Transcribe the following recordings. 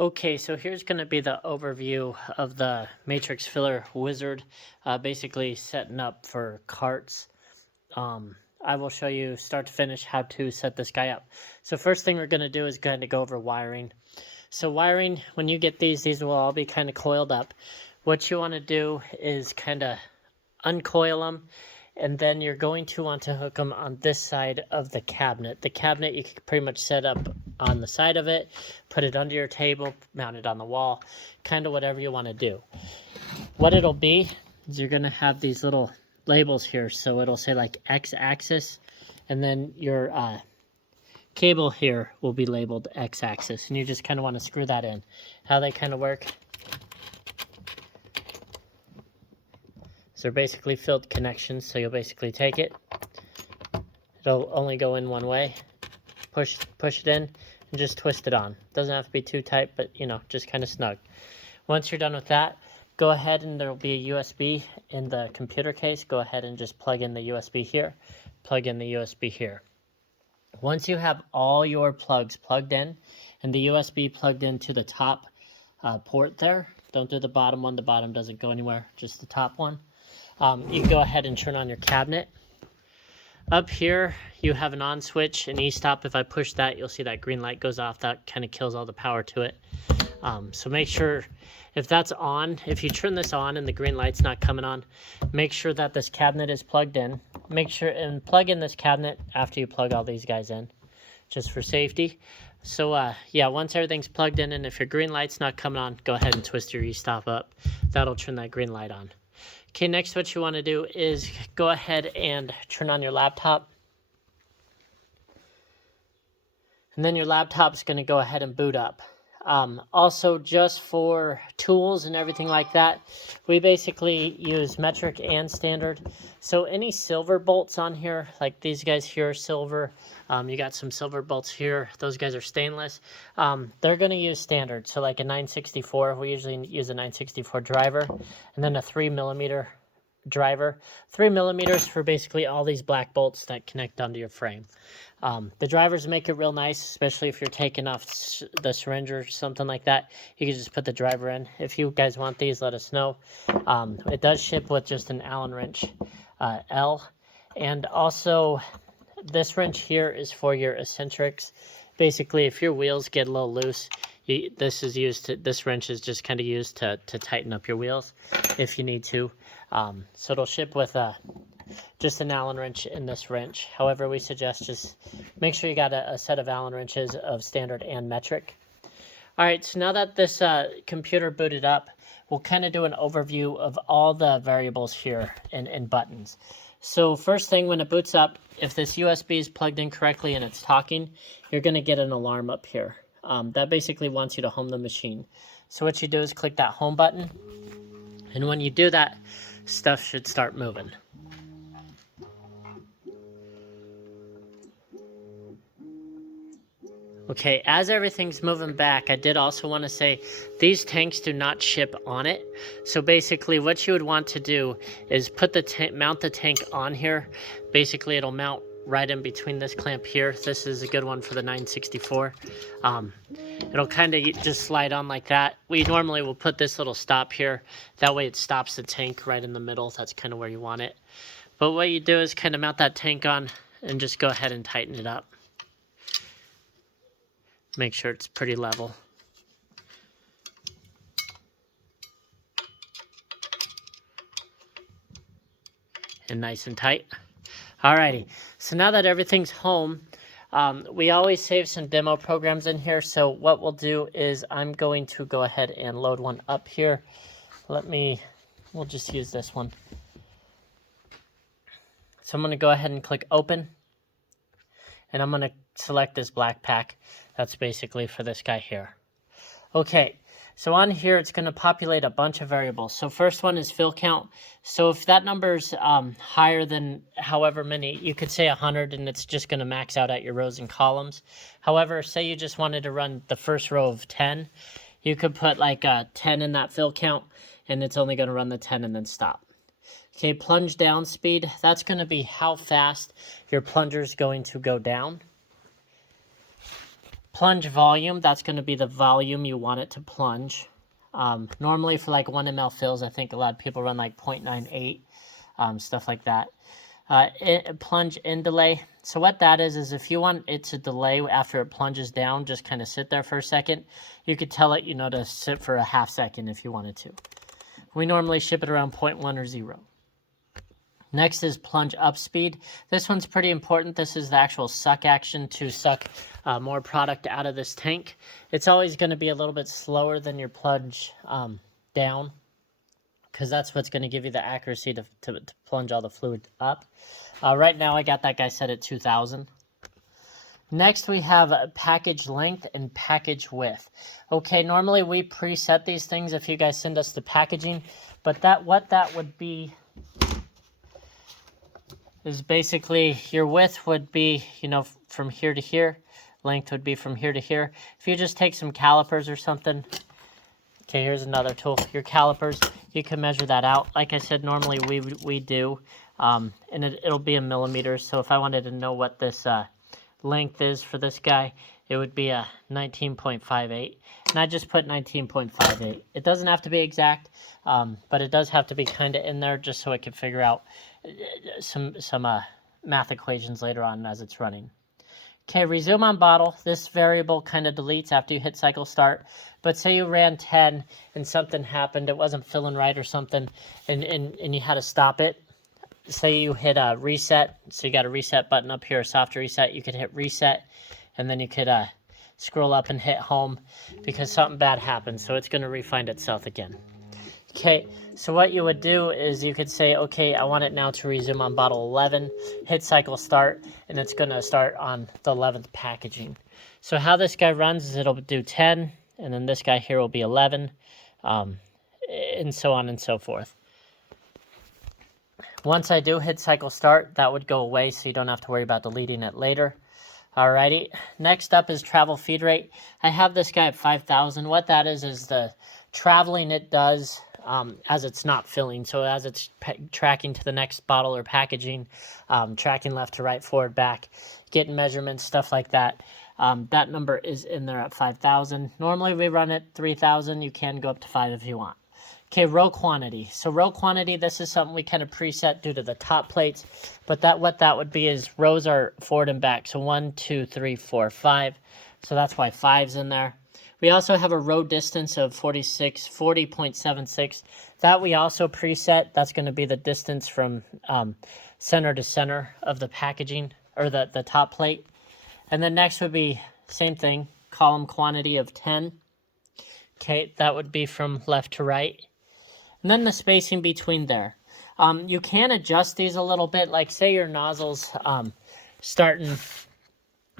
Okay, so here's going to be the overview of the matrix filler wizard, basically setting up for carts. I will show you start to finish how to set this guy up. So first thing we're going to do is kind of go over wiring. So wiring, when you get these will all be kind of coiled up. What you want to do is kind of uncoil them, and then you're going to want to hook them on this side of the cabinet. The cabinet you can pretty much set up on the side of it, put it under your table, mount it on the wall, kind of whatever you want to do. What it'll be is you're going to have these little labels here, so it'll say like x-axis, and then your cable here will be labeled x-axis, and you just kind of want to screw that in. How they kind of work. So they're basically filled connections, so you'll basically take it. It'll only go in one way. Push it in and just twist it on. Doesn't have to be too tight, but you know, just kind of snug. Once you're done with that, go ahead and there'll be a USB in the computer case. Go ahead and just plug in the USB here, plug in the USB here. Once you have all your plugs plugged in and the USB plugged into the top port there, don't do the bottom one. The bottom doesn't go anywhere, just the top one. You can go ahead and turn on your cabinet. Up here, you have an on switch, an e-stop. If I push that, you'll see that green light goes off. That kind of kills all the power to it. So make sure, if that's on, if you turn this on and the green light's not coming on, make sure that this cabinet is plugged in. Make sure and plug in this cabinet after you plug all these guys in, just for safety. So yeah, once everything's plugged in, and if your green light's not coming on, go ahead and twist your e-stop up. That'll turn that green light on. Okay, next what you want to do is go ahead and turn on your laptop. And then your laptop's going to go ahead and boot up. Also, just for tools and everything like that, we basically use metric and standard. So any silver bolts on here, like these guys here are silver. You got some silver bolts here. Those guys are stainless. They're going to use standard. So like a 964, we usually use a 964 driver, and then a 3mm driver. 3 millimeters for basically all these black bolts that connect onto your frame. The drivers make it real nice, especially if you're taking off the syringe or something like that. You can just put the driver in. If you guys want these, let us know. It does ship with just an Allen wrench L. And also, this wrench here is for your eccentrics. Basically, if your wheels get a little loose, this wrench is just kind of used to tighten up your wheels if you need to. So it'll ship with just an Allen wrench in this wrench. However, we suggest just make sure you got a set of Allen wrenches of standard and metric. All right, so now that this computer booted up, we'll kind of do an overview of all the variables here and buttons. So first thing, when it boots up, if this USB is plugged in correctly and it's talking, you're going to get an alarm up here. That basically wants you to home the machine. So what you do is click that home button, and when you do that, stuff should start moving. Okay, as everything's moving back, I did also want to say these tanks do not ship on it. So basically what you would want to do is put mount the tank on here. Basically it'll mount right in between this clamp here. This is a good one for the 964. It'll kind of just slide on like that. We normally will put this little stop here. That way it stops the tank right in the middle. That's kind of where you want it. But what you do is kind of mount that tank on and just go ahead and tighten it up. Make sure it's pretty level. And nice and tight. Alrighty, so now that everything's home, we always save some demo programs in here. So what we'll do is I'm going to go ahead and load one up here. We'll just use this one. So I'm going to go ahead and click open. And I'm going to select this black pack. That's basically for this guy here. Okay, so on here it's going to populate a bunch of variables. So first one is fill count. So if that number's higher than however many, you could say 100, and it's just going to max out at your rows and columns. However, say you just wanted to run the first row of 10, you could put like a 10 in that fill count, and it's only going to run the 10 and then stop. Okay, plunge down speed, that's going to be how fast your plunger is going to go down. Plunge volume, that's going to be the volume you want it to plunge. Normally for like 1 ml fills, I think a lot of people run like 0.98, stuff like that. Plunge in delay. So what that is if you want it to delay after it plunges down, just kind of sit there for a second. You could tell it, to sit for a half second if you wanted to. We normally ship it around 0.1 or 0. Next is plunge up speed. This one's pretty important. This is the actual suck action to suck more product out of this tank. It's always going to be a little bit slower than your plunge down, because that's what's going to give you the accuracy to plunge all the fluid up. Right now I got that guy set at 2,000. Next we have package length and package width. Okay, normally we preset these things if you guys send us the packaging, but what that would be is basically your width would be, from here to here. Length would be from here to here. If you just take some calipers or something, okay, here's another tool. Your calipers, you can measure that out. Like I said, normally we do, and it'll be in millimeters. So if I wanted to know what this length is for this guy, it would be a 19.58. And I just put 19.58. It doesn't have to be exact, but it does have to be kind of in there just so I can figure out some math equations later on as it's running. Okay, resume on bottle. This variable kind of deletes after you hit cycle start. But say you ran 10 and something happened, it wasn't filling right or something, and you had to stop it. Say you hit a reset, so you got a reset button up here, a soft reset. You could hit reset, and then you could scroll up and hit home because something bad happened. So it's going to refind itself again. Okay, so what you would do is you could say, okay, I want it now to resume on bottle 11, hit cycle start, and it's going to start on the 11th packaging. So how this guy runs is it'll do 10, and then this guy here will be 11, and so on and so forth. Once I do hit cycle start, that would go away, so you don't have to worry about deleting it later. Alrighty, next up is travel feed rate. I have this guy at 5,000. What that is the traveling it does as it's not filling. So as it's tracking to the next bottle or packaging, tracking left to right, forward, back, getting measurements, stuff like that. That number is in there at 5,000. Normally we run at 3,000. You can go up to 5 if you want. Okay, row quantity. So row quantity, this is something we kind of preset due to the top plates. But what that would be is rows are forward and back. So 1, 2, 3, 4, 5. So that's why 5's in there. We also have a row distance of 40.76. That we also preset. That's going to be the distance from center to center of the packaging, or the top plate. And then next would be same thing, column quantity of 10. Okay, that would be from left to right. And then the spacing between there. You can adjust these a little bit. Like say your nozzle's starting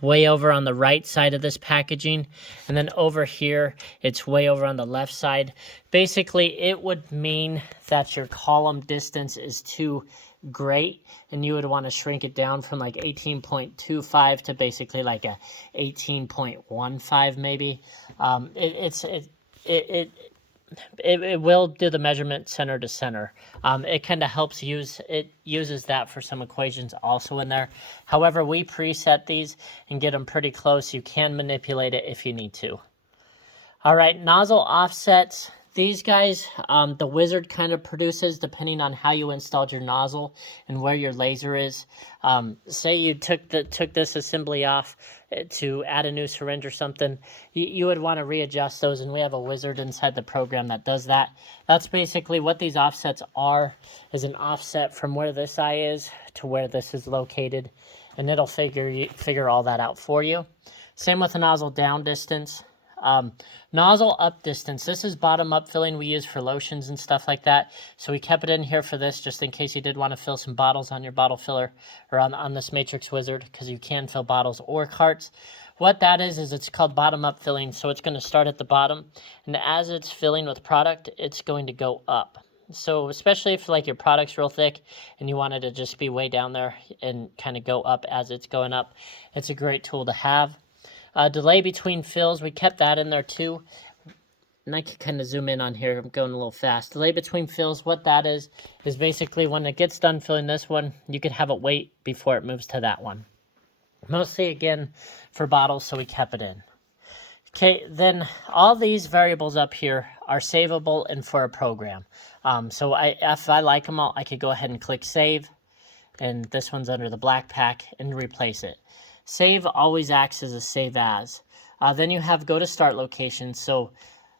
way over on the right side of this packaging, and then over here it's way over on the left side. Basically it would mean that your column distance is too great, and you would want to shrink it down from like 18.25 to basically like a 18.15 maybe. It will do the measurement center to center. It kind of helps uses that for some equations also in there. However, we preset these and get them pretty close. You can manipulate it if you need to. All right, nozzle offsets. These guys, the wizard kind of produces depending on how you installed your nozzle and where your laser is. Say you took this assembly off to add a new syringe or something, you would want to readjust those, and we have a wizard inside the program that does that. That's basically what these offsets are, is an offset from where this eye is to where this is located, and it'll figure all that out for you. Same with the nozzle down distance. Nozzle up distance. This is bottom up filling we use for lotions and stuff like that. So we kept it in here for this just in case you did want to fill some bottles on your bottle filler or on this Matrix Wizard, because you can fill bottles or carts. What that is it's called bottom up filling. So it's going to start at the bottom, and as it's filling with product, it's going to go up. So especially if like your product's real thick and you want it to just be way down there and kind of go up as it's going up, it's a great tool to have. Delay between fills, we kept that in there too. And I can kind of zoom in on here. I'm going a little fast. Delay between fills, what that is basically when it gets done filling this one, you could have it wait before it moves to that one. Mostly, again, for bottles, so we kept it in. Okay, then all these variables up here are savable and for a program. So if I like them all, I could go ahead and click save, and this one's under the black pack, and replace it. Save always acts as a save as. Then you have go to start location. So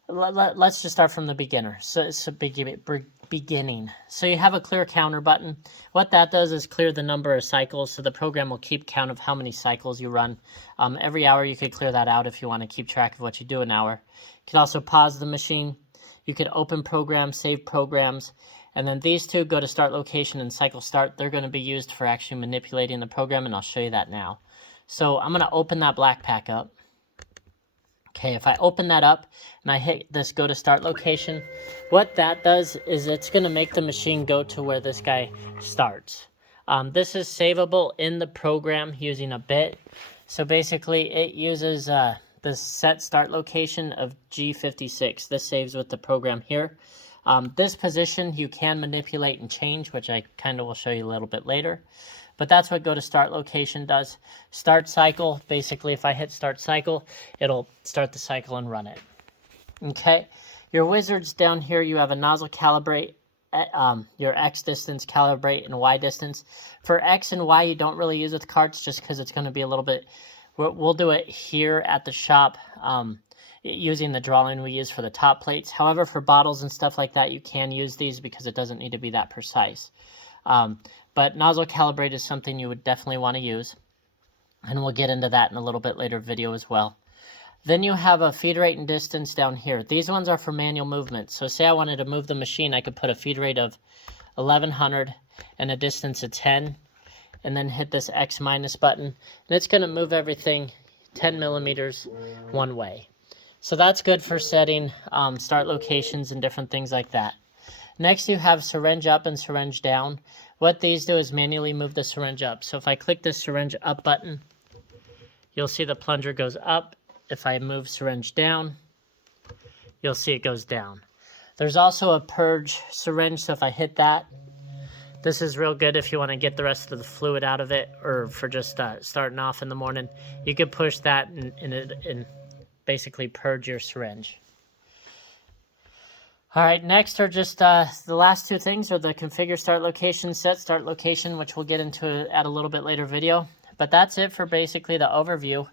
let's just start from the beginner. So it's a beginning. So you have a clear counter button. What that does is clear the number of cycles, so the program will keep count of how many cycles you run. Every hour you could clear that out if you want to keep track of what you do an hour. You can also pause the machine. You could open programs, save programs, and then these two, go to start location and cycle start, they're going to be used for actually manipulating the program, and I'll show you that now. So I'm going to open that black pack up. Okay, if I open that up and I hit this go to start location, what that does is it's going to make the machine go to where this guy starts. This is savable in the program using a bit. So basically it uses the set start location of G56. This saves with the program here. This position you can manipulate and change, which I kind of will show you a little bit later. But that's what go to start location does. Start cycle, basically if I hit start cycle, it'll start the cycle and run it. Okay, your wizards down here, you have a nozzle calibrate, your X distance, calibrate, and Y distance. For X and Y, you don't really use with carts just because it's going to be a little bit, we'll do it here at the shop using the drawing we use for the top plates. However, for bottles and stuff like that, you can use these because it doesn't need to be that precise. But nozzle calibrate is something you would definitely want to use, and we'll get into that in a little bit later video as well. Then you have a feed rate and distance down here. These ones are for manual movement. So say I wanted to move the machine, I could put a feed rate of 1100 and a distance of 10, and then hit this X minus button, and it's going to move everything 10 millimeters one way. So that's good for setting start locations and different things like that. Next, you have syringe up and syringe down. What these do is manually move the syringe up. So if I click this syringe up button, you'll see the plunger goes up. If I move syringe down, you'll see it goes down. There's also a purge syringe, so if I hit that, this is real good if you want to get the rest of the fluid out of it, or for just starting off in the morning. You could push that and basically purge your syringe. All right, next are just the last two things are the configure start location, set start location, which we'll get into at a little bit later video. But that's it for basically the overview.